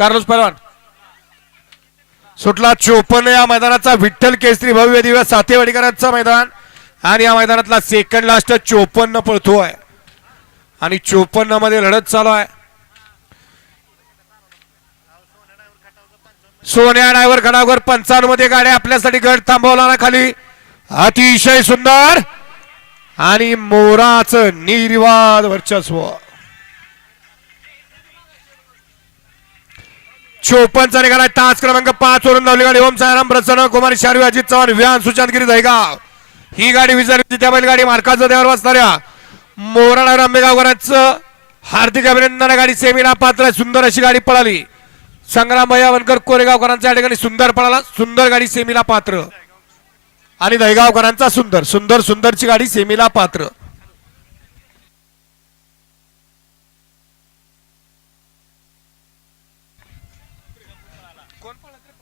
Carlos पहलवान। सुटला चोपन्न या मैदानाचा विठ्ठल केसरी भव्य दिवस सातेवाडीकरांचा मैदान. आणि या मैदानातला सेकंड लास्ट चोपन्न पळतोय. आणि चोपन्नमध्ये लढत चालू आहे. सोन्या ड्रायव्हर गडावर पंचावन्नमध्ये गाड्या आपल्यासाठी गड थांबवला ना खाली. अतिशय सुंदर. आणि मोराचं निर्वाद वर्चस्व. चोपनचा निघाला तास क्रमांक पाच वरून धावली गाडी. ओम सायराम प्रसन्न कुमार शारवी अजित चव्हाण व्यान सुशांतगिरी दहेगाव. ही गाडी विचारली त्या बैलगाडी मार्काचं देवर वाचणाऱ्या मोराडा आंबेगावकरांचं हार्दिक अभिनंदन. गाडी सेमीला पात्र सुंदर अशी गाडी पळाली. संग्राम भैया वनकर कोरेगावकरांच्या या ठिकाणी सुंदर पळाला. सुंदर गाडी सेमीला पात्र. आणि दहेगावकरांचा सुंदर सुंदर सुंदरची गाडी सेमीला पात्र. Phone pay